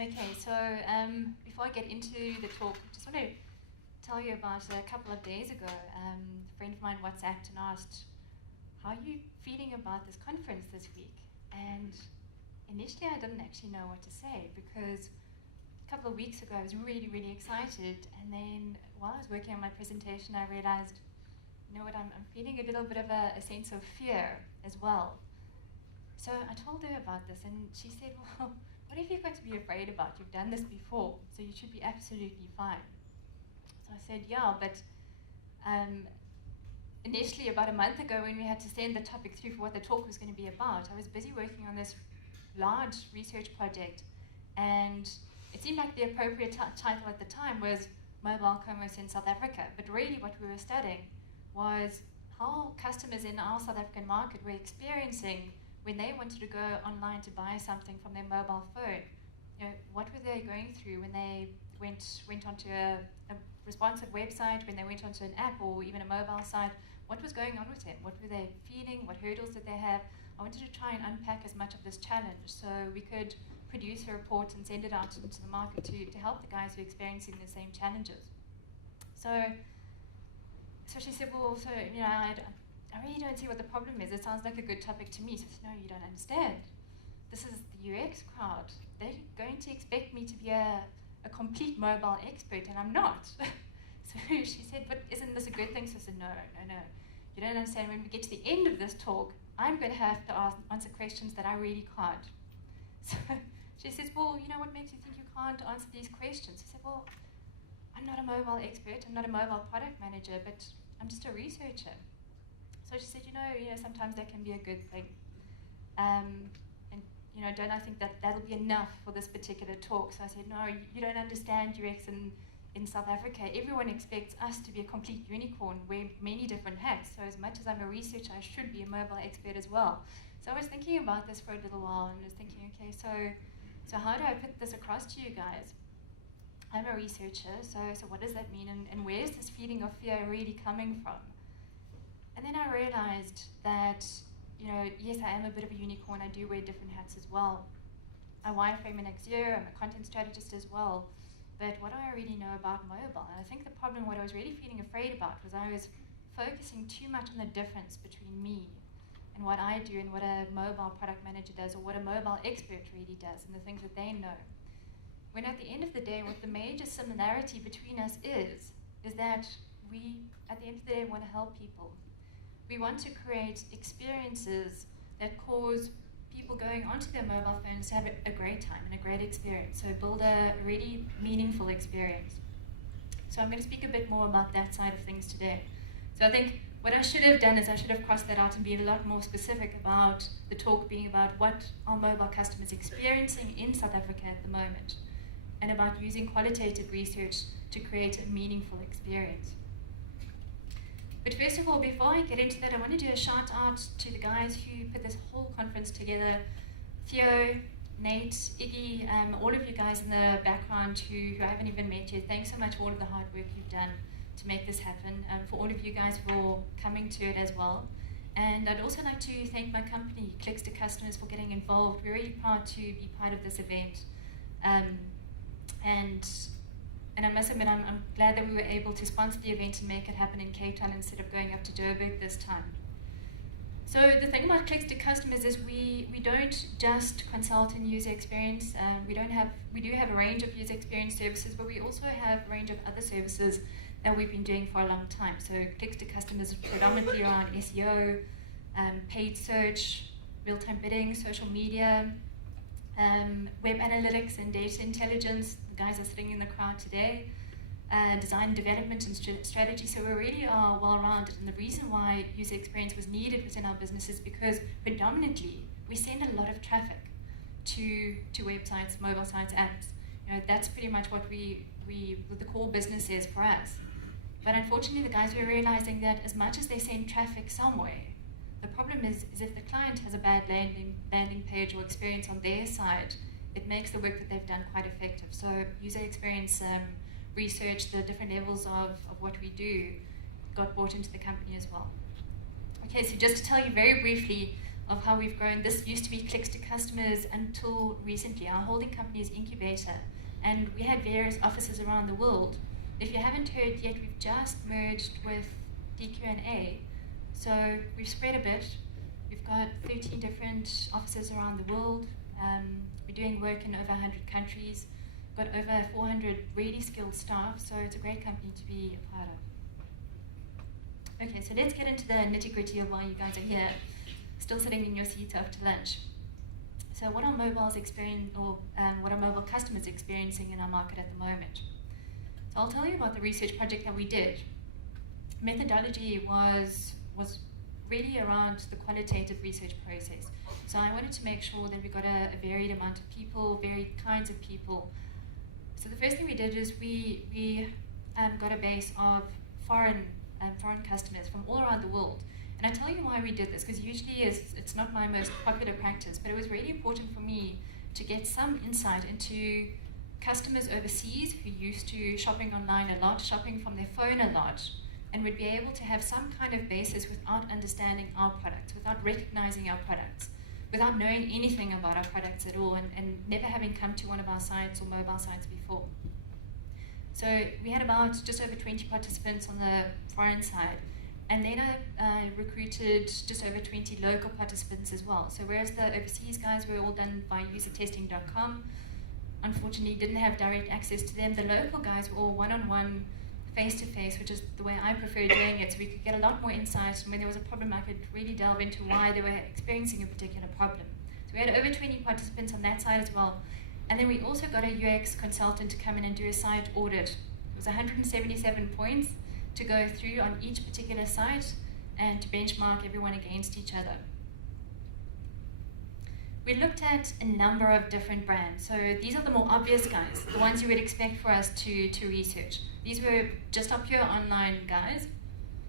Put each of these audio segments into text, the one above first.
Okay, so before I get into the talk, I just want to tell you about a couple of days ago. A friend of mine WhatsApped and asked, how are you feeling about this conference this week? And initially I didn't actually know what to say, because a couple of weeks ago I was really, really excited, and then while I was working on my presentation I realized, you know what, I'm feeling a little bit of a sense of fear as well. So I told her about this, and she said, well, what have you got to be afraid about? You've done this before, so you should be absolutely fine. So I said, yeah, but initially about a month ago when we had to send the topic through for what the talk was going to be about, I was busy working on this large research project, and it seemed like the appropriate title at the time was Mobile Commerce in South Africa, but really what we were studying was how customers in our South African market were experiencing when they wanted to go online to buy something from their mobile phone. You know, what were they going through when they went onto a responsive website, when they went onto an app or even a mobile site? What was going on with them? What were they feeling? What hurdles did they have? I wanted to try and unpack as much of this challenge so we could produce a report and send it out into the market to help the guys who are experiencing the same challenges. So she said, well, so, you know, I really don't see what the problem is. It sounds like a good topic to me. So I said, no, you don't understand. This is the UX crowd. They're going to expect me to be a complete mobile expert, and I'm not. So she said, but isn't this a good thing? So I said, no. You don't understand. When we get to the end of this talk, I'm going to have to answer questions that I really can't. So she says, well, you know, what makes you think you can't answer these questions? I said, well, I'm not a mobile expert. I'm not a mobile product manager, but I'm just a researcher. So she said, you know, sometimes that can be a good thing. And, you know, don't I think that that'll be enough for this particular talk? So I said, no, you don't understand UX in South Africa. Everyone expects us to be a complete unicorn, wear many different hats. So as much as I'm a researcher, I should be a mobile expert as well. So I was thinking about this for a little while and was thinking, okay, so how do I put this across to you guys? I'm a researcher, so what does that mean? And where's this feeling of fear really coming from? And then I realized that, you know, yes, I am a bit of a unicorn. I do wear different hats as well. I wireframe and Axier. I'm a content strategist as well. But what do I really know about mobile? And I think the problem, what I was really feeling afraid about, was I was focusing too much on the difference between me and what I do and what a mobile product manager does, or what a mobile expert really does, and the things that they know. When at the end of the day, what the major similarity between us is that we, at the end of the day, want to help people. We want to create experiences that cause people going onto their mobile phones to have a great time and a great experience. So build a really meaningful experience. So I'm going to speak a bit more about that side of things today. So I think what I should have done is I should have crossed that out and been a lot more specific about the talk being about what are mobile customers experiencing in South Africa at the moment, and about using qualitative research to create a meaningful experience. But first of all, before I get into that, I want to do a shout out to the guys who put this whole conference together. Theo, Nate, Iggy, all of you guys in the background who I haven't even met yet, thanks so much for all of the hard work you've done to make this happen, for all of you guys for coming to it as well. And I'd also like to thank my company, Clicks to Customers, for getting involved. We're really proud to be part of this event. And I must admit, I'm glad that we were able to sponsor the event and make it happen in Cape Town instead of going up to Joburg this time. So the thing about Clicks to Customers is we don't just consult in user experience. We do have a range of user experience services, but we also have a range of other services that we've been doing for a long time. So Clicks to Customers is predominantly around SEO, paid search, real-time bidding, social media, web analytics and data intelligence. The guys are sitting in the crowd today. Design, development, and strategy. So we really are well-rounded. And the reason why user experience was needed within our business is because predominantly we send a lot of traffic to websites, mobile sites, apps. You know, that's pretty much what the core business is for us. But unfortunately, the guys were realizing that as much as they send traffic somewhere, the problem is if the client has a bad landing page or experience on their side, it makes the work that they've done quite effective. So user experience research, the different levels of what we do, got brought into the company as well. Okay, so just to tell you very briefly of how we've grown. This used to be clicks to customers until recently. Our holding company is Incubator, and we had various offices around the world. If you haven't heard yet, we've just merged with DQ&A, so we've spread a bit. We've got 13 different offices around the world. We're doing work in over 100 countries. Got over 400 really skilled staff, so it's a great company to be a part of. Okay, so let's get into the nitty-gritty of why you guys are here, still sitting in your seats after lunch. So what are mobiles what are mobile customers experiencing in our market at the moment? So I'll tell you about the research project that we did. Methodology was really around the qualitative research process. So I wanted to make sure that we got a varied amount of people, varied kinds of people. So the first thing we did is we got a base of foreign customers from all around the world. And I tell you why we did this, because usually it's not my most popular practice, but it was really important for me to get some insight into customers overseas who used to shopping online a lot, shopping from their phone a lot, and would be able to have some kind of basis without understanding our products, without recognizing our products, without knowing anything about our products at all, and never having come to one of our sites or mobile sites before. So we had about just over 20 participants on the foreign side, and then I recruited just over 20 local participants as well. So whereas the overseas guys were all done by usertesting.com, unfortunately didn't have direct access to them, the local guys were all one-on-one, face-to-face, which is the way I prefer doing it, so we could get a lot more insight, and when there was a problem I could really delve into why they were experiencing a particular problem. So we had over 20 participants on that side as well, and then we also got a UX consultant to come in and do a site audit. It was 177 points to go through on each particular site and to benchmark everyone against each other. We looked at a number of different brands. So these are the more obvious guys, the ones you would expect for us to research. These were just our pure online guys.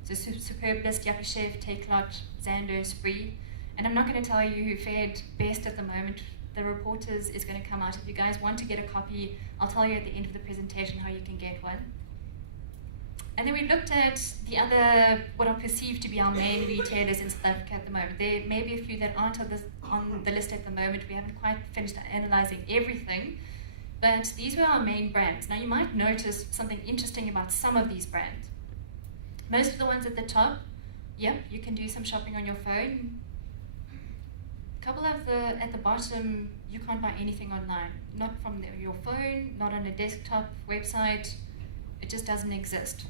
So Superblist, Yuppie Chef, Takelot, Xando, Spree. And I'm not going to tell you who fared best at the moment. The reporters is going to come out. If you guys want to get a copy, I'll tell you at the end of the presentation how you can get one. And then we looked at the other, what are perceived to be our main retailers in South Africa at the moment. There may be a few that aren't on the list at the moment. We haven't quite finished analyzing everything, but these were our main brands. Now you might notice something interesting about some of these brands. Most of the ones at the top, yep, you can do some shopping on your phone. A couple of at the bottom, you can't buy anything online. Not from your phone, not on a desktop website. It just doesn't exist.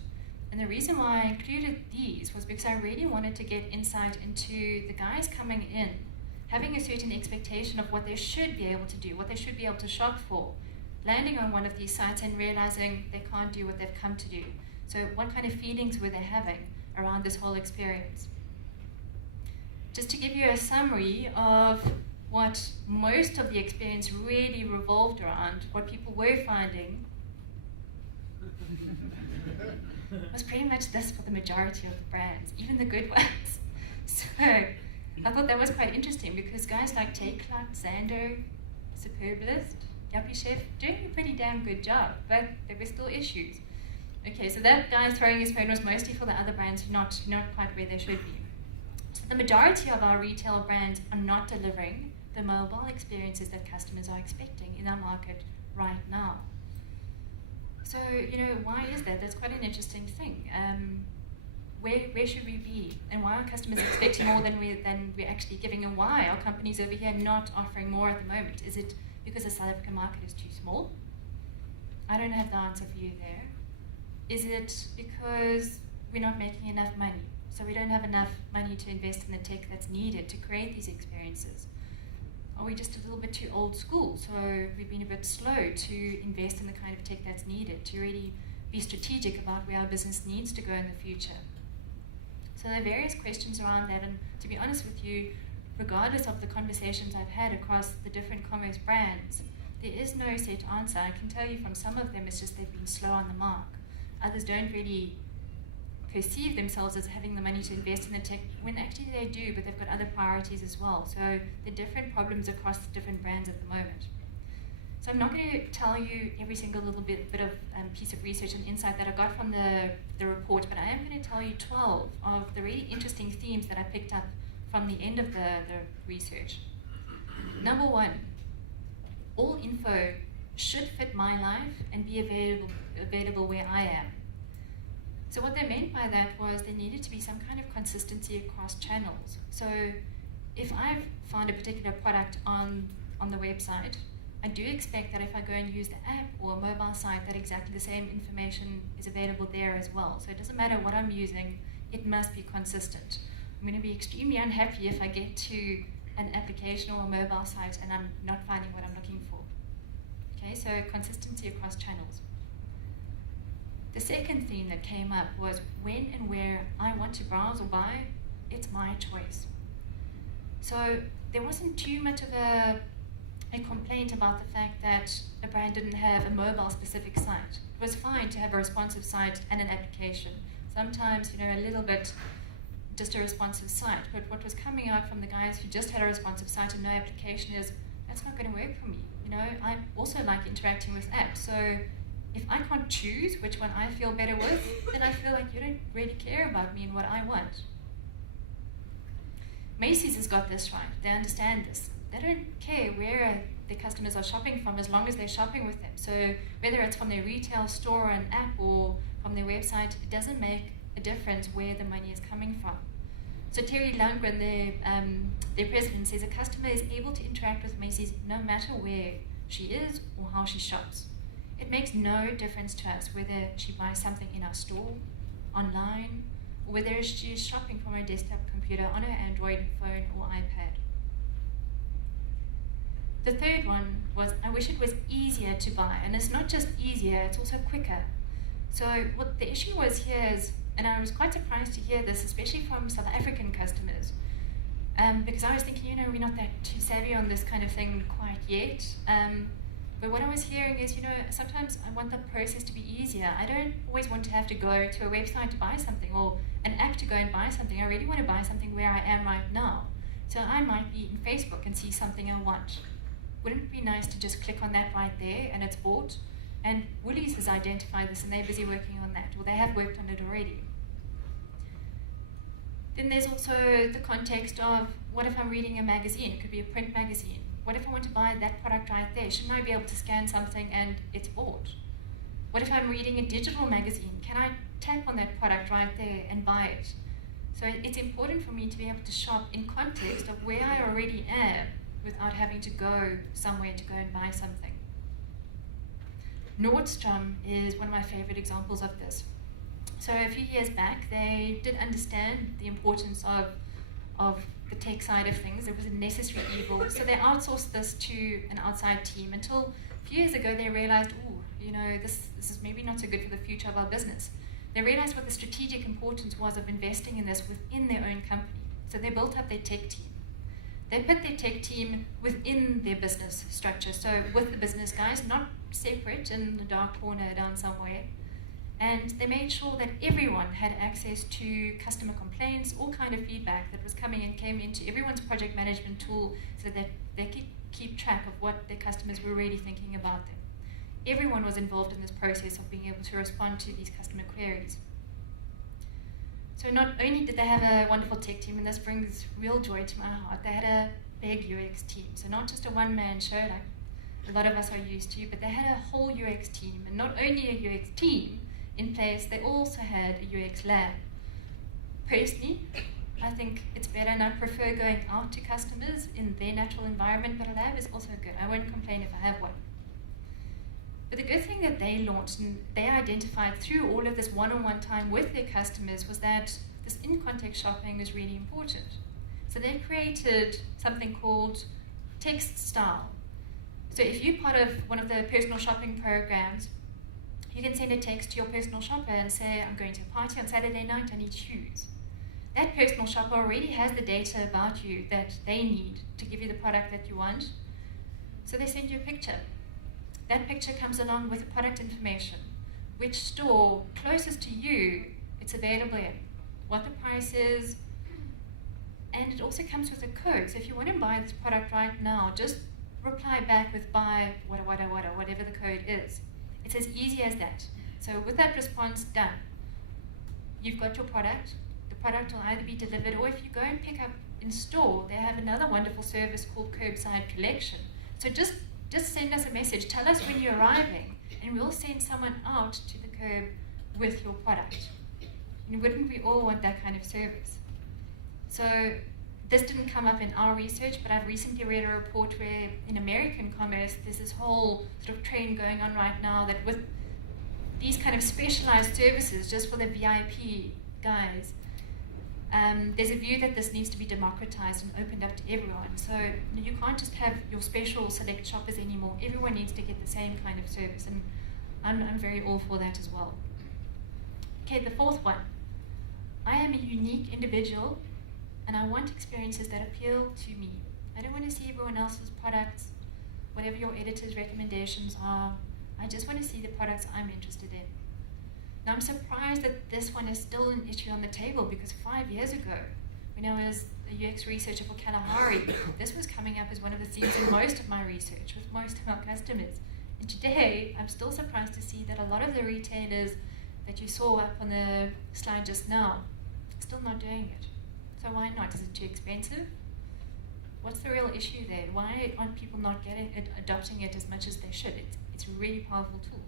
And the reason why I included these was because I really wanted to get insight into the guys coming in, having a certain expectation of what they should be able to do, what they should be able to shop for, landing on one of these sites and realizing they can't do what they've come to do. So what kind of feelings were they having around this whole experience? Just to give you a summary of what most of the experience really revolved around, what people were finding, was pretty much this for the majority of the brands, even the good ones. So I thought that was quite interesting because guys like Takelot, Xando, Superblist, Yuppie Chef, doing a pretty damn good job, but there were still issues. Okay, so that guy throwing his phone was mostly for the other brands not quite where they should be. So the majority of our retail brands are not delivering the mobile experiences that customers are expecting in our market right now. So, why is that? That's quite an interesting thing. Where should we be? And why are customers expecting more than we're actually giving? And why are companies over here not offering more at the moment? Is it because the South African market is too small? I don't have the answer for you there. Is it because we're not making enough money? So we don't have enough money to invest in the tech that's needed to create these experiences? Are we just a little bit too old school? So we've been a bit slow to invest in the kind of tech that's needed to really be strategic about where our business needs to go in the future. So there are various questions around that, and to be honest with you, regardless of the conversations I've had across the different commerce brands, there is no set answer. I can tell you from some of them it's just they've been slow on the mark. Others don't really perceive themselves as having the money to invest in the tech, when actually they do, but they've got other priorities as well. So there are different problems across the different brands at the moment. So I'm not going to tell you every single little bit of piece of research and insight that I got from the report, but I am going to tell you 12 of the really interesting themes that I picked up from the end of the research. Number one, all info should fit my life and be available where I am. So what they meant by that was there needed to be some kind of consistency across channels. So if I've found a particular product on the website, I do expect that if I go and use the app or a mobile site, that exactly the same information is available there as well. So it doesn't matter what I'm using, it must be consistent. I'm going to be extremely unhappy if I get to an application or a mobile site and I'm not finding what I'm looking for. Okay, so consistency across channels. The second theme that came up was when and where I want to browse or buy, it's my choice. So there wasn't too much of a complaint about the fact that a brand didn't have a mobile specific site. It was fine to have a responsive site and an application. Sometimes, a little bit just a responsive site, but what was coming out from the guys who just had a responsive site and no application is, that's not going to work for me. I also like interacting with apps, so if I can't choose which one I feel better with, then I feel like you don't really care about me and what I want. Macy's has got this right. They understand this. They don't care where their customers are shopping from as long as they're shopping with them. So whether it's from their retail store or an app or from their website, it doesn't make a difference where the money is coming from. So Terry Lundgren, their president, says a customer is able to interact with Macy's no matter where she is or how she shops. It makes no difference to us whether she buys something in our store, online, or whether she is shopping from her desktop computer on her Android phone or iPad. The third one was, I wish it was easier to buy. And it's not just easier, it's also quicker. So what the issue was here is, and I was quite surprised to hear this, especially from South African customers, because I was thinking, we're not that too savvy on this kind of thing quite yet. But what I was hearing is, sometimes I want the process to be easier. I don't always want to have to go to a website to buy something or an app to go and buy something. I really want to buy something where I am right now. So I might be in Facebook and see something I want. Wouldn't it be nice to just click on that right there and it's bought? And Woolies has identified this and they're busy working on that, or they have worked on it already. Then there's also the context of, what if I'm reading a magazine? It could be a print magazine. What if I want to buy that product right there? Shouldn't I be able to scan something and it's bought? What if I'm reading a digital magazine? Can I tap on that product right there and buy it? So it's important for me to be able to shop in context of where I already am without having to go somewhere to go and buy something. Nordstrom is one of my favorite examples of this. So a few years back, they did understand the importance of the tech side of things. It was a necessary evil, so they outsourced this to an outside team until a few years ago they realized, this is maybe not so good for the future of our business. They realized what the strategic importance was of investing in this within their own company. So they built up their tech team. They put their tech team within their business structure, so with the business guys, not separate in the dark corner down somewhere. And they made sure that everyone had access to customer complaints, all kind of feedback that was coming and came into everyone's project management tool so that they could keep track of what their customers were really thinking about them. Everyone was involved in this process of being able to respond to these customer queries. So not only did they have a wonderful tech team, and this brings real joy to my heart, they had a big UX team. So not just a one-man show like a lot of us are used to, but they had a whole UX team. And not only a UX team in place, they also had a UX lab. Personally, I think it's better and I prefer going out to customers in their natural environment, but a lab is also good. I won't complain if I have one. But the good thing that they launched and they identified through all of this one-on-one time with their customers was that this in-context shopping was really important. So they created something called text style. So if you're part of one of the personal shopping programs, you can send a text to your personal shopper and say, I'm going to a party on Saturday night, I need shoes. That personal shopper already has the data about you that they need to give you the product that you want. So they send you a picture. That picture comes along with the product information, which store closest to you it's available in, what the price is, and it also comes with a code. So if you want to buy this product right now, just reply back with buy whatever the code is. It's as easy as that. So with that response done, you've got your product. The product will either be delivered, or if you go and pick up in store, they have another wonderful service called curbside collection. So just send us a message, tell us when you're arriving, and we'll send someone out to the curb with your product. And wouldn't we all want that kind of service? So this didn't come up in our research, but I've recently read a report where in American commerce, there's this whole sort of trend going on right now that with these kind of specialized services just for the VIP guys, there's a view that this needs to be democratized and opened up to everyone. So you can't just have your special select shoppers anymore. Everyone needs to get the same kind of service, and I'm very all for that as well. Okay, the fourth one. I am a unique individual, and I want experiences that appeal to me. I don't want to see everyone else's products, whatever your editor's recommendations are. I just want to see the products I'm interested in. Now I'm surprised that this one is still an issue on the table, because 5 years ago, when I was a UX researcher for Kalahari, this was coming up as one of the themes in most of my research with most of our customers. And today, I'm still surprised to see that a lot of the retailers that you saw up on the slide just now, still not doing it. So why not? Is it too expensive? What's the real issue there? Why aren't people not adopting it as much as they should? It's a really powerful tool.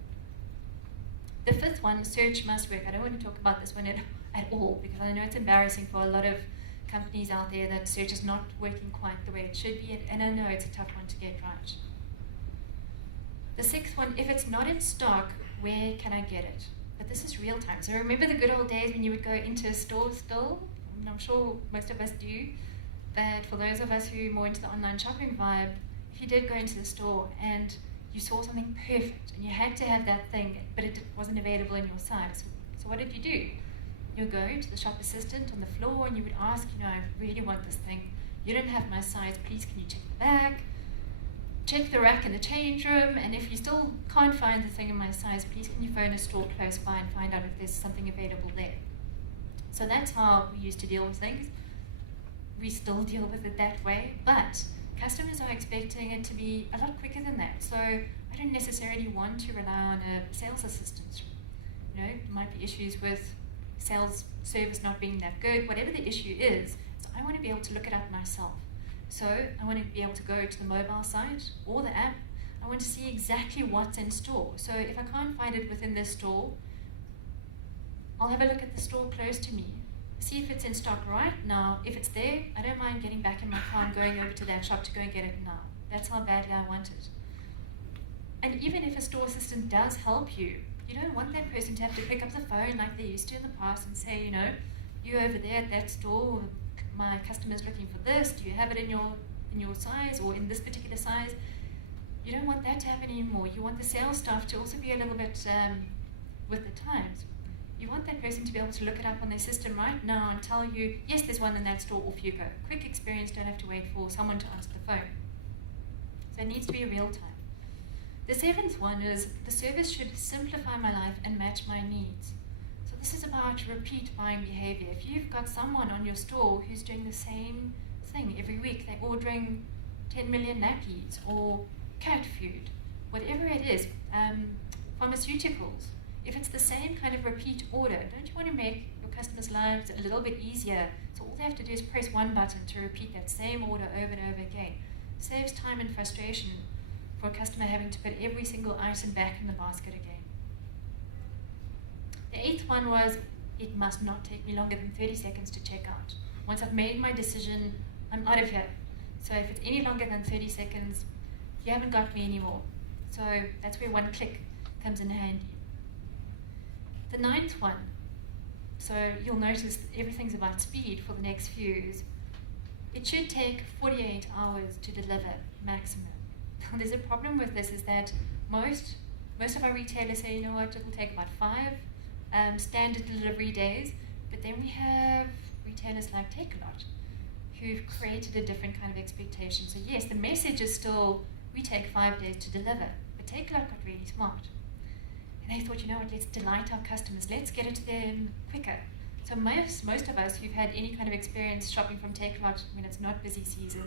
The fifth one, search must work. I don't want to talk about this one at all, because I know it's embarrassing for a lot of companies out there that search is not working quite the way it should be, and I know it's a tough one to get right. The sixth one, if it's not in stock, where can I get it? But this is real time. So remember the good old days when you would go into a store still? And I'm sure most of us do. But for those of us who are more into the online shopping vibe, if you did go into the store and you saw something perfect and you had to have that thing, but it wasn't available in your size, so what did you do? You would go to the shop assistant on the floor and you would ask, I really want this thing. You don't have my size, please can you check the back? Check the rack in the change room, and if you still can't find the thing in my size, please can you phone a store close by and find out if there's something available there. So that's how we used to deal with things. We still deal with it that way, but customers are expecting it to be a lot quicker than that. So I don't necessarily want to rely on a sales assistant. There might be issues with sales service not being that good, whatever the issue is. So I want to be able to look it up myself. So I want to be able to go to the mobile site or the app. I want to see exactly what's in store. So if I can't find it within this store, I'll have a look at the store close to me, see if it's in stock right now. If it's there, I don't mind getting back in my car and going over to that shop to go and get it now. That's how badly I want it. And even if a store assistant does help you, you don't want that person to have to pick up the phone like they used to in the past and say, you over there at that store, my customer's looking for this, do you have it in your size or in this particular size? You don't want that to happen anymore. You want the sales staff to also be a little bit with the times. You want that person to be able to look it up on their system right now and tell you, yes, there's one in that store, off you go. Quick experience, don't have to wait for someone to answer the phone. So it needs to be real time. The seventh one is the service should simplify my life and match my needs. So this is about repeat buying behavior. If you've got someone on your store who's doing the same thing every week, they're ordering 10 million nappies or cat food, whatever it is, pharmaceuticals, if it's the same kind of repeat order, don't you want to make your customers' lives a little bit easier? So all they have to do is press one button to repeat that same order over and over again. It saves time and frustration for a customer having to put every single item back in the basket again. The eighth one was, it must not take me longer than 30 seconds to check out. Once I've made my decision, I'm out of here. So if it's any longer than 30 seconds, you haven't got me anymore. So that's where one click comes in handy. The ninth one, so you'll notice everything's about speed for the next few is, it should take 48 hours to deliver maximum. There's a problem with this is that most of our retailers say, it'll take about 5 standard delivery days, but then we have retailers like Takealot who've created a different kind of expectation. So yes, the message is still, we take 5 days to deliver, but Takealot got really smart. And they thought, let's delight our customers, let's get it to them quicker. So most of us who've had any kind of experience shopping from Takealot when it's not busy season,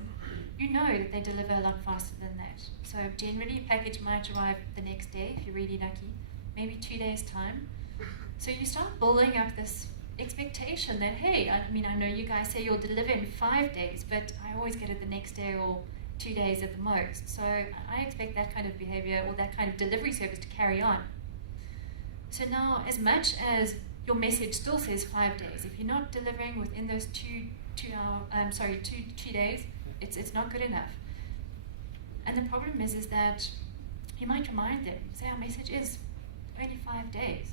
you know that they deliver a lot faster than that. So generally, package might arrive the next day if you're really lucky, maybe 2 days' time. So you start building up this expectation that, hey, I mean, I know you guys say you'll deliver in 5 days, but I always get it the next day or 2 days at the most. So I expect that kind of behavior or that kind of delivery service to carry on. So now, as much as your message still says 5 days, if you're not delivering within those 2 days, it's not good enough. And the problem is that you might remind them, say our message is only 5 days.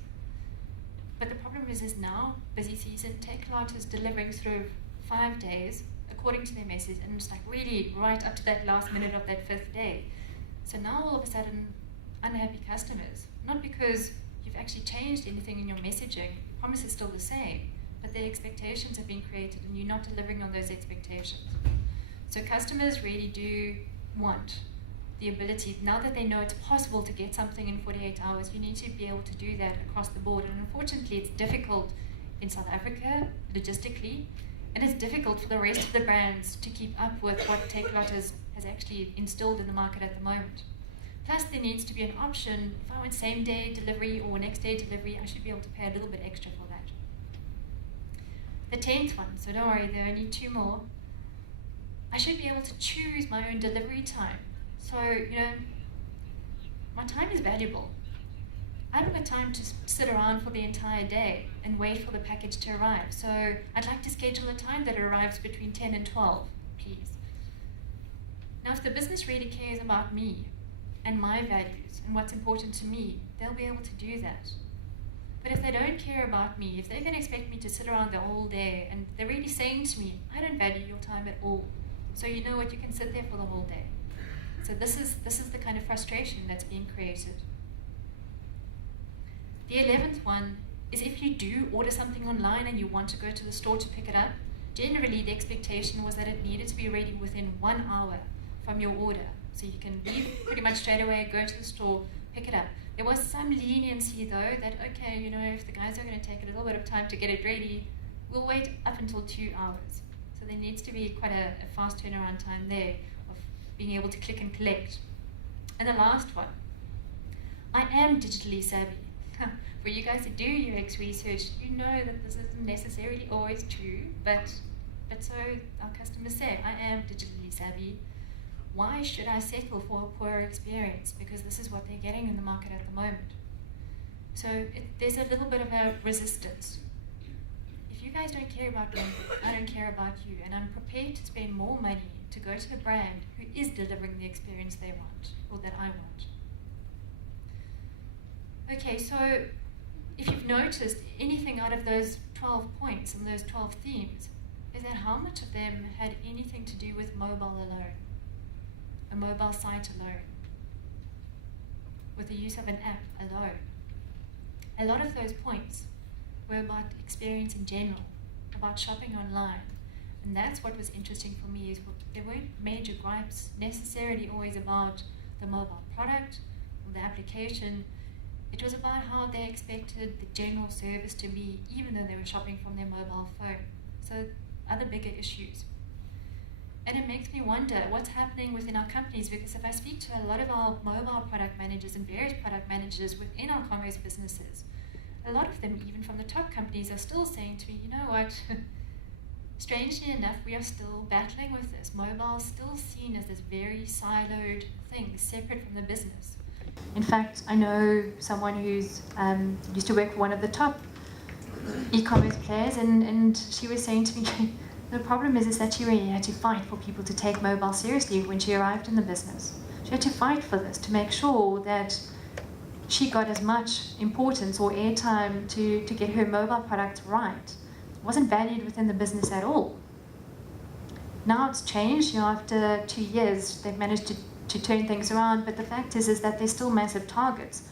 But the problem is now, busy season, take a lot is delivering through 5 days according to their message, and it's like really right up to that last minute of that 5th day. So now all of a sudden, unhappy customers, not because you've actually changed anything in your messaging, the promise is still the same, but the expectations have been created and you're not delivering on those expectations. So customers really do want the ability, now that they know it's possible to get something in 48 hours, you need to be able to do that across the board. And unfortunately, it's difficult in South Africa, logistically, and it's difficult for the rest of the brands to keep up with what Takealot has actually instilled in the market at the moment. Plus, there needs to be an option. If I want same-day delivery or next-day delivery, I should be able to pay a little bit extra for that. The 10th one, so don't worry, there are only 2 more. I should be able to choose my own delivery time. So, my time is valuable. I haven't got time to sit around for the entire day and wait for the package to arrive. So I'd like to schedule a time that arrives between 10 and 12, please. Now, if the business really cares about me and my values and what's important to me, they'll be able to do that. But if they don't care about me, if they're going to expect me to sit around the whole day and they're really saying to me, I don't value your time at all, so you know what, you can sit there for the whole day. So this is the kind of frustration that's being created. The 11th one is if you do order something online and you want to go to the store to pick it up, generally the expectation was that it needed to be ready within 1 hour from your order. So you can leave pretty much straight away, go to the store, pick it up. There was some leniency though that, okay, if the guys are going to take a little bit of time to get it ready, we'll wait up until 2 hours. So there needs to be quite a fast turnaround time there of being able to click and collect. And the last one, I am digitally savvy. For you guys who do UX research, you know that this isn't necessarily always true, but so our customers say, I am digitally savvy. Why should I settle for a poor experience? Because this is what they're getting in the market at the moment. So there's a little bit of a resistance. If you guys don't care about me, I don't care about you, and I'm prepared to spend more money to go to the brand who is delivering the experience they want, or that I want. Okay, so if you've noticed anything out of those 12 points and those 12 themes, is that how much of them had anything to do with mobile alone, a mobile site alone, with the use of an app alone. A lot of those points were about experience in general, about shopping online. And that's what was interesting for me, is there weren't major gripes necessarily always about the mobile product or the application. It was about how they expected the general service to be, even though they were shopping from their mobile phone. So other bigger issues. And it makes me wonder what's happening within our companies, because if I speak to a lot of our mobile product managers and various product managers within our commerce businesses, a lot of them, even from the top companies, are still saying to me, you know what, strangely enough, we are still battling with this. Mobile is still seen as this very siloed thing, separate from the business. In fact, I know someone who's used to work for one of the top e-commerce players, and she was saying to me, the problem is that she really had to fight for people to take mobile seriously when she arrived in the business. She had to fight for this, to make sure that she got as much importance or airtime to get her mobile products right. It wasn't valued within the business at all. Now it's changed. After 2 years, they've managed to turn things around, but the fact is that there's still massive targets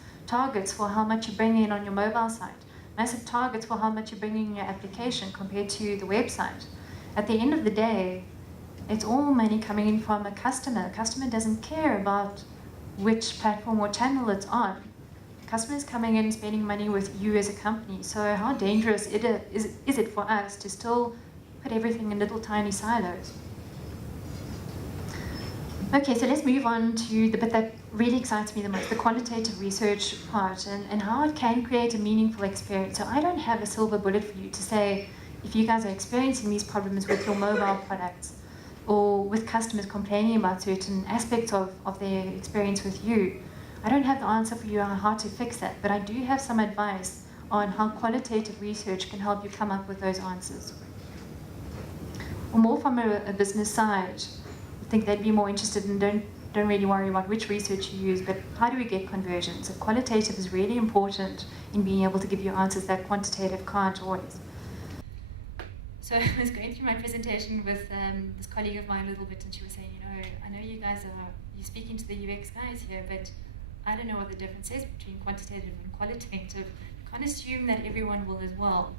for how much you bring in on your mobile site, massive targets for how much you bring in your application compared to the website. At the end of the day, it's all money coming in from a customer. The customer doesn't care about which platform or channel it's on. The customer is coming in and spending money with you as a company. So how dangerous is it for us to still put everything in little tiny silos? Okay, so let's move on to the bit that really excites me the most, the qualitative research part, and how it can create a meaningful experience. So I don't have a silver bullet for you to say, if you guys are experiencing these problems with your mobile products, or with customers complaining about certain aspects of their experience with you, I don't have the answer for you on how to fix that, but I do have some advice on how qualitative research can help you come up with those answers. Or more from a business side, I think they'd be more interested in don't really worry about which research you use, but how do we get conversions? So qualitative is really important in being able to give you answers that quantitative can't always. So I was going through my presentation with this colleague of mine a little bit, and she was saying, I know you guys you're speaking to the UX guys here, but I don't know what the difference is between quantitative and qualitative. You can't assume that everyone will as well.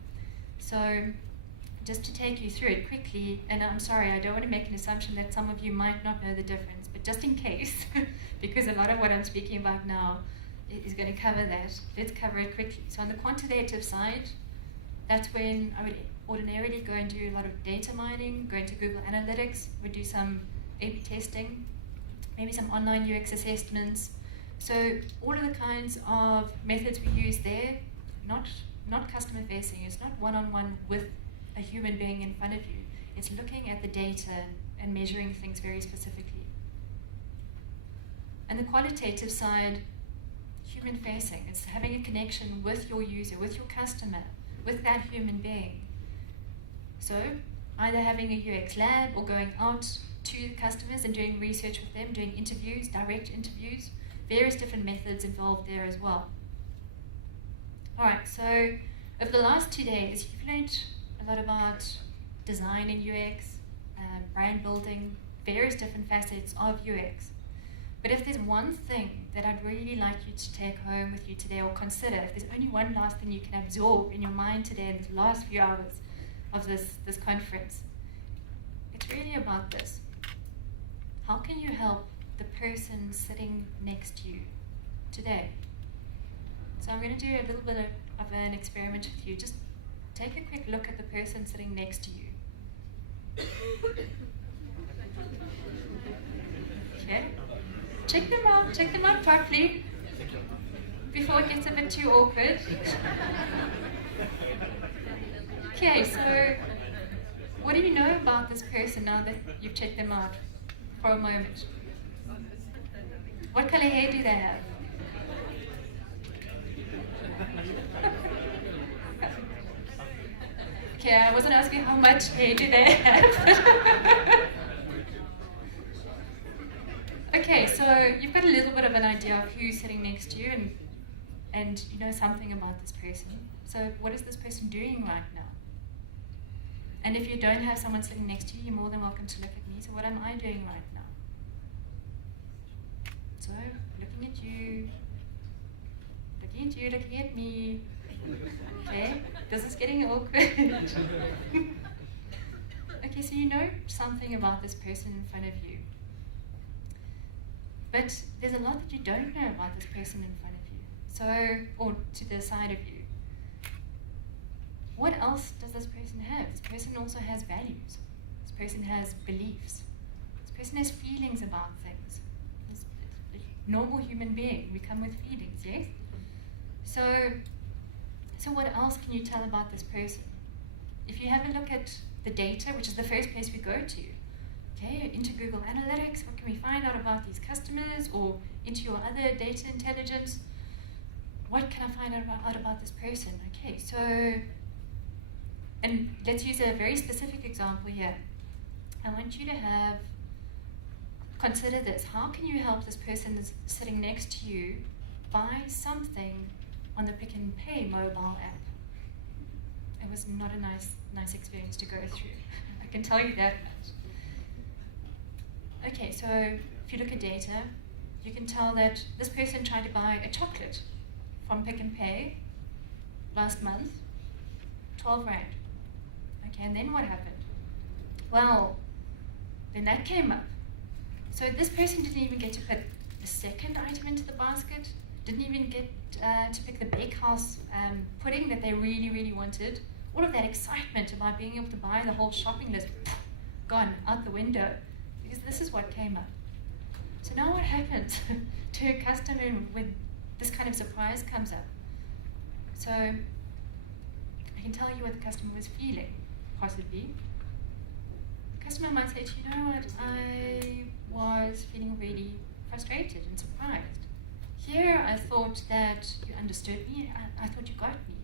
So just to take you through it quickly, and I'm sorry, I don't want to make an assumption that some of you might not know the difference, but just in case, because a lot of what I'm speaking about now is going to cover that, let's cover it quickly. So on the quantitative side, that's when I would ordinarily go and do a lot of data mining, go into Google Analytics, would do some A/B testing, maybe some online UX assessments. So all of the kinds of methods we use there, not customer facing, it's not one-on-one with a human being in front of you. It's looking at the data and measuring things very specifically. And the qualitative side, human facing, it's having a connection with your user, with your customer, with that human being. So either having a UX lab or going out to customers and doing research with them, doing interviews, direct interviews, various different methods involved there as well. All right, so over the last 2 days, you've learned a lot about design in UX, brand building, various different facets of UX. But if there's one thing that I'd really like you to take home with you today or consider, if there's only one last thing you can absorb in your mind today in the last few hours of this conference, it's really about this. How can you help the person sitting next to you today? So I'm going to do a little bit of an experiment with you. Just take a quick look at the person sitting next to you. Okay. Check them out properly before it gets a bit too awkward. Okay, so what do you know about this person now that you've checked them out for a moment? What color hair do they have? Okay, I wasn't asking how much hair do they have. Okay, so you've got a little bit of an idea of who's sitting next to you, and you know something about this person. So what is this person doing right now? And if you don't have someone sitting next to you, you're more than welcome to look at me. So what am I doing right now? So looking at you, looking at me. Okay, this is getting awkward. Okay, so you know something about this person in front of you. But there's a lot that you don't know about this person in front of you. So, or to the side of you. What else does this person have? This person also has values. This person has beliefs. This person has feelings about things. It's a normal human being. We come with feelings, yes? So what else can you tell about this person? If you have a look at the data, which is the first place we go to, okay, into Google Analytics, what can we find out about these customers, or into your other data intelligence, what can I find out about this person? Okay, so, and let's use a very specific example here. I want you to consider this. How can you help this person that's sitting next to you buy something on the Pick n Pay mobile app? It was not a nice experience to go through. I can tell you that much. Okay, so if you look at data, you can tell that this person tried to buy a chocolate from Pick n Pay last month, 12 Rand. Okay, and then what happened? Well, then that came up. So this person didn't even get to put the second item into the basket, didn't even get to pick the bakehouse pudding that they really, really wanted. All of that excitement about being able to buy the whole shopping list, gone out the window, because this is what came up. So now what happens to a customer when this kind of surprise comes up? So I can tell you what the customer was feeling, possibly. The customer might say, you know what, I was feeling really frustrated and surprised. Here I thought that you understood me, I thought you got me.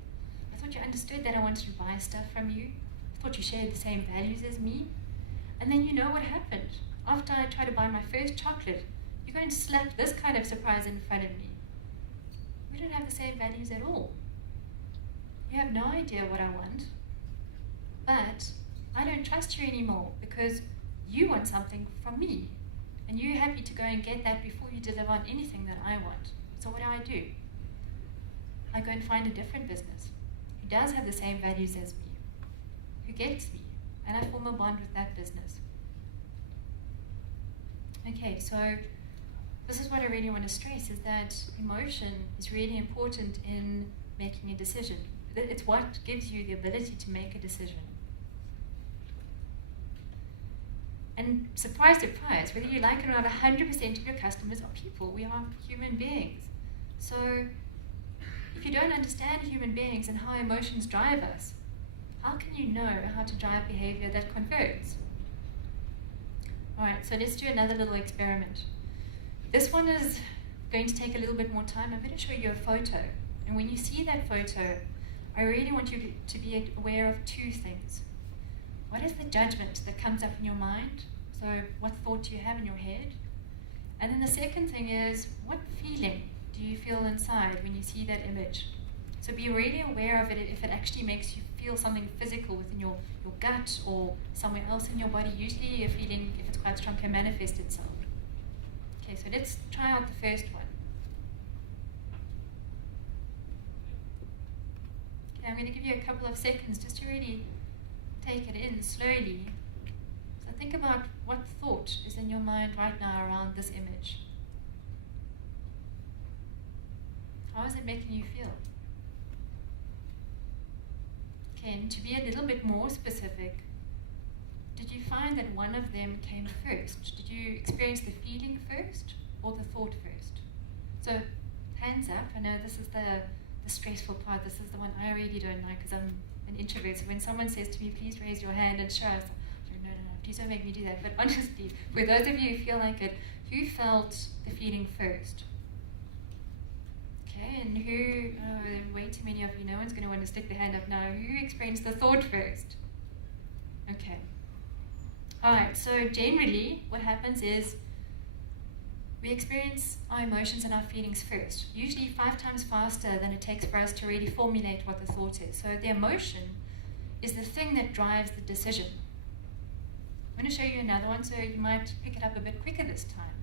I thought you understood that I wanted to buy stuff from you. I thought you shared the same values as me. And then you know what happened. After I tried to buy my first chocolate, you're going to slap this kind of surprise in front of me. We don't have the same values at all. You have no idea what I want, but I don't trust you anymore because you want something from me, and you're happy to go and get that before you deliver on anything that I want. So what do? I go and find a different business who does have the same values as me, who gets me, and I form a bond with that business. Okay, so this is what I really want to stress, is that emotion is really important in making a decision. It's what gives you the ability to make a decision. And surprise, surprise, whether you like it or not, 100% of your customers are people. We are human beings. So if you don't understand human beings and how emotions drive us, how can you know how to drive behavior that converts? All right, so let's do another little experiment. This one is going to take a little bit more time. I'm going to show you a photo. And when you see that photo, I really want you to be aware of two things. What is the judgment that comes up in your mind? So what thought do you have in your head? And then the second thing is, what feeling do you feel inside when you see that image? So be really aware of it if it actually makes you feel something physical within your gut or somewhere else in your body. Usually a feeling, if it's quite strong, can manifest itself. Okay, so let's try out the first one. Okay, I'm going to give you a couple of seconds just to really take it in slowly. So think about what thought is in your mind right now around this image. How is it making you feel? Okay, and to be a little bit more specific, did you find that one of them came first? Did you experience the feeling first or the thought first? So hands up. I know this is the stressful part. This is the one I really don't like because I'm an introvert. So when someone says to me, please raise your hand and show us, no, please don't make me do that. But honestly, for those of you who feel like it, who felt the feeling first? Okay, and who, way too many of you, no one's going to want to stick their hand up now. Who experienced the thought first? Okay. Alright, so generally what happens is we experience our emotions and our feelings first, usually 5 times faster than it takes for us to really formulate what the thought is. So the emotion is the thing that drives the decision. I'm going to show you another one so you might pick it up a bit quicker this time.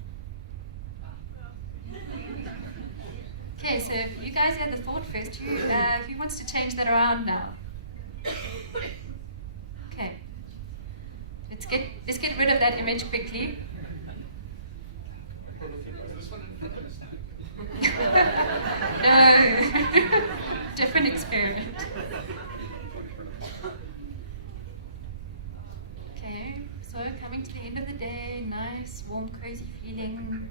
Okay, so you guys had the thought first. Who wants to change that around now? Okay. Let's get rid of that image quickly. No. Different experiment. Okay, so coming to the end of the day, nice, warm, cozy feeling.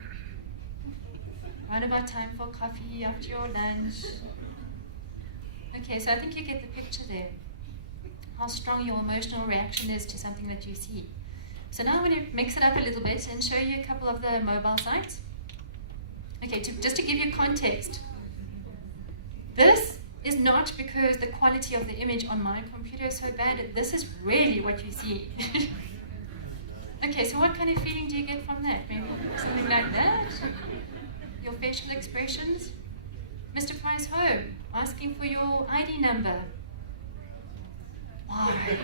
Round about time for coffee after your lunch. Okay, so I think you get the picture there. How strong your emotional reaction is to something that you see. So now I'm going to mix it up a little bit and show you a couple of the mobile sites. Okay, just to give you context, this is not because the quality of the image on my computer is so bad. This is really what you see. Okay, so what kind of feeling do you get from that? Maybe something like that? Your facial expressions? Mr. Price home, asking for your ID number. Why?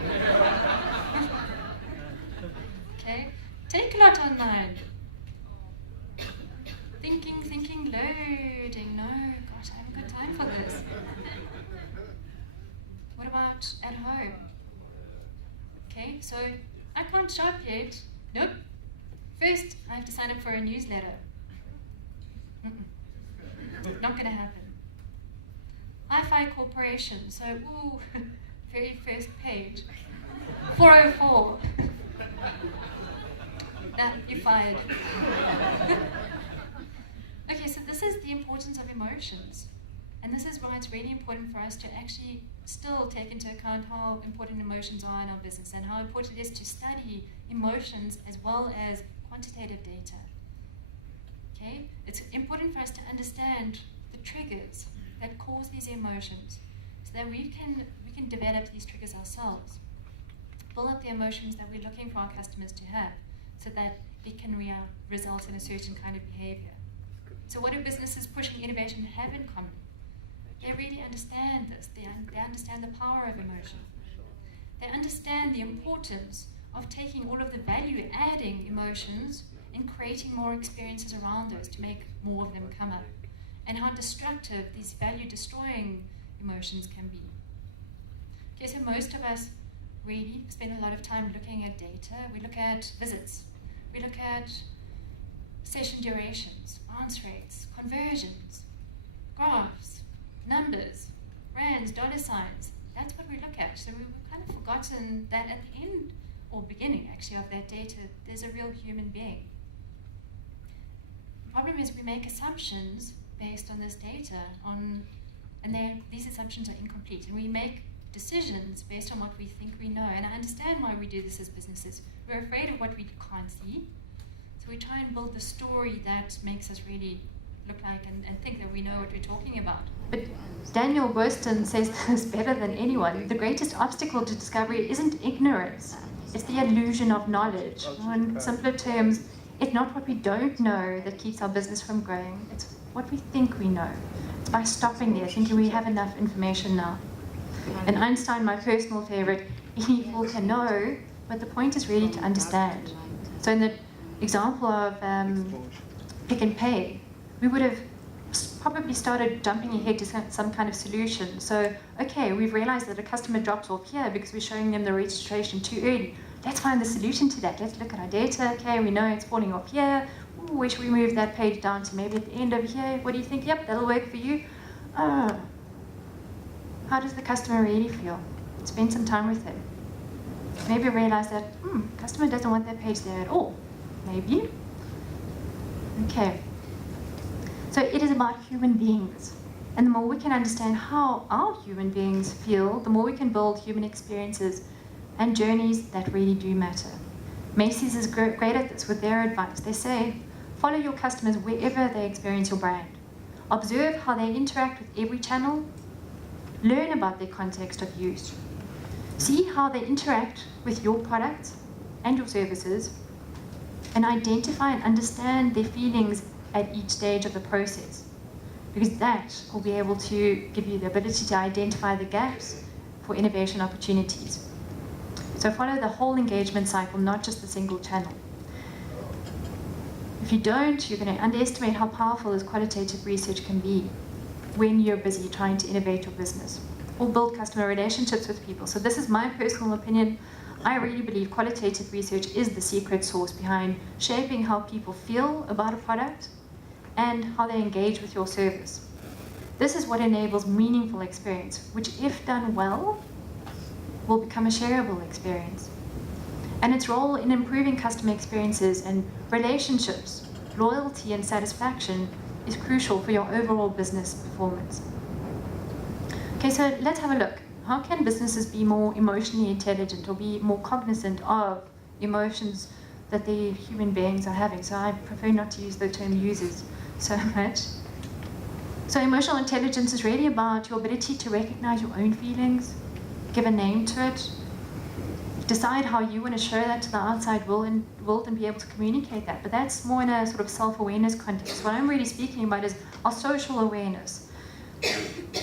Okay, take a lot online. Thinking, loading. No, gosh, I haven't got time for this. What about at home? Okay, so I can't shop yet. Nope. First, I have to sign up for a newsletter. Not going to happen. Hi-Fi Corporation. So, ooh, very first page. 404. Now, you're fired. Okay, so this is the importance of emotions. And this is why it's really important for us to actually still take into account how important emotions are in our business and how important it is to study emotions as well as quantitative data. Okay? It's important for us to understand the triggers that cause these emotions so that we can develop these triggers ourselves. Build up the emotions that we're looking for our customers to have so that it can result in a certain kind of behavior. So what do businesses pushing innovation have in common? They really understand this. They understand the power of emotion. They understand the importance of taking all of the value-adding emotions and creating more experiences around those to make more of them come up, and how destructive these value-destroying emotions can be. Okay, so most of us really spend a lot of time looking at data. We look at visits. We look at session durations, bounce rates, conversions, graphs, numbers, rands, dollar signs. That's what we look at. So we've kind of forgotten that at the end, or beginning actually, of that data, there's a real human being. The problem is we make assumptions based on this data, and these assumptions are incomplete. And we make decisions based on what we think we know. And I understand why we do this as businesses. We're afraid of what we can't see. So we try and build the story that makes us really look like and think that we know what we're talking about. But Daniel Worston says this better than anyone. The greatest obstacle to discovery isn't ignorance. It's the illusion of knowledge. Or in simpler terms, it's not what we don't know that keeps our business from growing. It's what we think we know. It's by stopping there, thinking we have enough information now. And Einstein, my personal favorite, any fool can know, but the point is really to understand. So in the example of Pick and Pay, we would have probably started jumping ahead to some kind of solution. So, okay, we've realized that a customer drops off here because we're showing them the registration too early. Let's find the solution to that. Let's look at our data. Okay, we know it's falling off here. Ooh, where should we move that page down to? Maybe at the end over here. What do you think? Yep, that'll work for you. How does the customer really feel? Spend some time with them. Maybe realize that customer doesn't want that page there at all. Maybe. Okay. So it is about human beings. And the more we can understand how our human beings feel, the more we can build human experiences and journeys that really do matter. Macy's is great at this with their advice. They say, follow your customers wherever they experience your brand. Observe how they interact with every channel. Learn about their context of use. See how they interact with your products and your services, and identify and understand their feelings at each stage of the process, because that will be able to give you the ability to identify the gaps for innovation opportunities. So follow the whole engagement cycle, not just the single channel. If you don't, you're going to underestimate how powerful this qualitative research can be when you're busy trying to innovate your business or build customer relationships with people. So this is my personal opinion. I really believe qualitative research is the secret sauce behind shaping how people feel about a product and how they engage with your service. This is what enables meaningful experience, which if done well, will become a shareable experience. And its role in improving customer experiences and relationships, loyalty and satisfaction is crucial for your overall business performance. Okay, so let's have a look. How can businesses be more emotionally intelligent or be more cognizant of emotions that the human beings are having? So I prefer not to use the term users so much. So emotional intelligence is really about your ability to recognize your own feelings, give a name to it, decide how you want to show that to the outside world and be able to communicate that. But that's more in a sort of self-awareness context. What I'm really speaking about is our social awareness.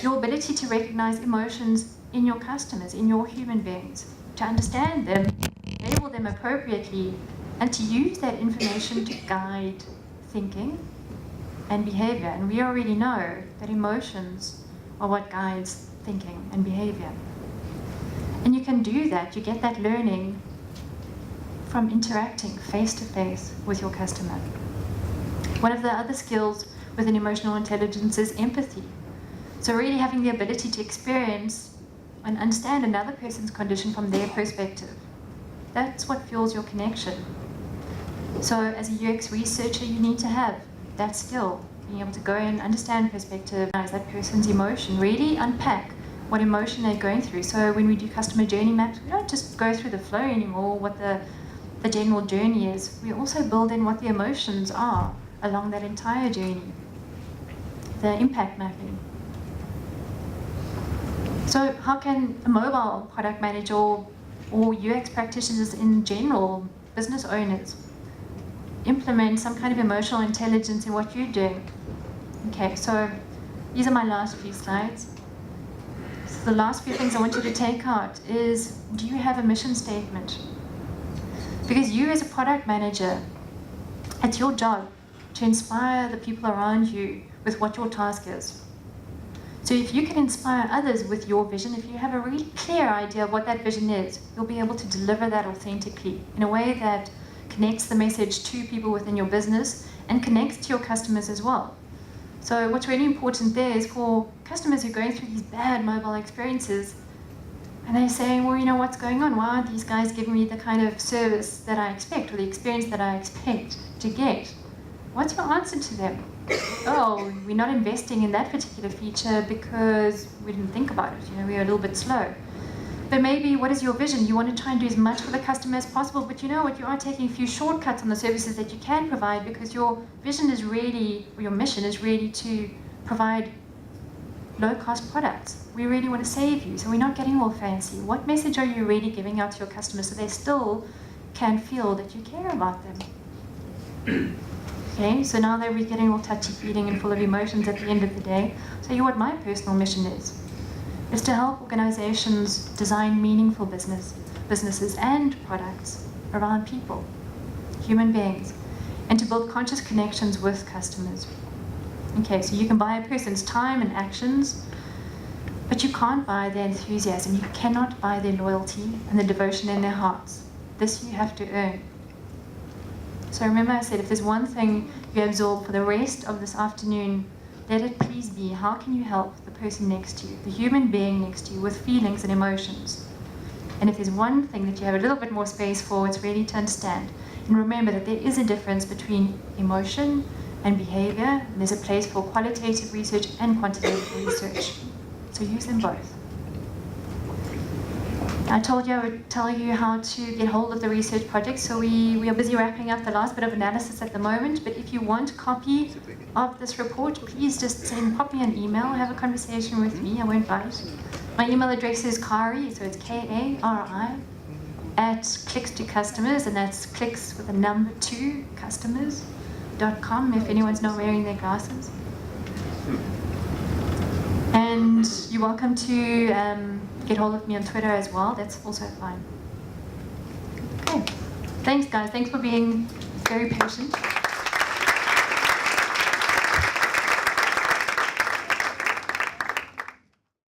Your ability to recognize emotions in your customers, in your human beings, to understand them, label them appropriately, and to use that information to guide thinking and behavior. And we already know that emotions are what guides thinking and behavior. And you can do that, you get that learning from interacting face-to-face with your customer. One of the other skills within emotional intelligence is empathy. So really having the ability to experience and understand another person's condition from their perspective. That's what fuels your connection. So as a UX researcher, you need to have that skill, being able to go and understand perspective, that person's emotion, really unpack what emotion they're going through. So when we do customer journey maps, we don't just go through the flow anymore, what the general journey is. We also build in what the emotions are along that entire journey, the impact mapping. So how can a mobile product manager or UX practitioners in general, business owners, implement some kind of emotional intelligence in what you're doing? Okay, so these are my last few slides. So the last few things I want you to take out is, do you have a mission statement? Because you as a product manager, it's your job to inspire the people around you with what your task is. So if you can inspire others with your vision, if you have a really clear idea of what that vision is, you'll be able to deliver that authentically in a way that connects the message to people within your business and connects to your customers as well. So what's really important there is for customers who are going through these bad mobile experiences, and they're saying, well, you know, what's going on? Why aren't these guys giving me the kind of service that I expect or the experience that I expect to get? What's your answer to them? Oh, we're not investing in that particular feature because we didn't think about it. You know, we're a little bit slow. But maybe, what is your vision? You want to try and do as much for the customer as possible, but you know what? You are taking a few shortcuts on the services that you can provide because your vision is really, or your mission is really to provide low-cost products. We really want to save you, so we're not getting all fancy. What message are you really giving out to your customers so they still can feel that you care about them? Okay, so now that we're getting all touchy-feeling and full of emotions at the end of the day, so what my personal mission is to help organizations design meaningful businesses and products around people, human beings, and to build conscious connections with customers. Okay, so you can buy a person's time and actions, but you can't buy their enthusiasm. You cannot buy their loyalty and the devotion in their hearts. This you have to earn. So remember I said, if there's one thing you absorb for the rest of this afternoon, let it please be, how can you help the person next to you, the human being next to you, with feelings and emotions? And if there's one thing that you have a little bit more space for, it's really to understand. And remember that there is a difference between emotion and behavior, and there's a place for qualitative research and quantitative research. So use them both. I told you I would tell you how to get hold of the research project, so we are busy wrapping up the last bit of analysis at the moment, but if you want a copy of this report, please just pop me an email, have a conversation with me, I won't bite. My email address is Kari, so it's Kari, @clicks2customers, and that's clicks with a number 2 customers.com if anyone's not wearing their glasses. And you're welcome to get hold of me on Twitter as well, that's also fine. Okay, thanks guys, thanks for being very patient.